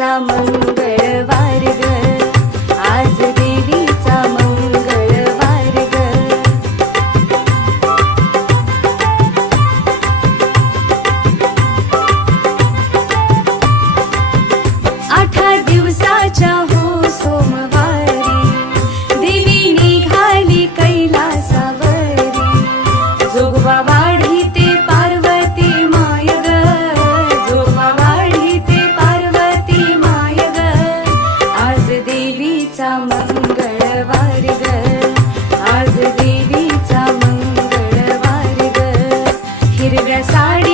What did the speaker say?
मंगळवा देवीचा मंगळवार ग. आज देवीचा मंगळवार ग. हिरव्या साडी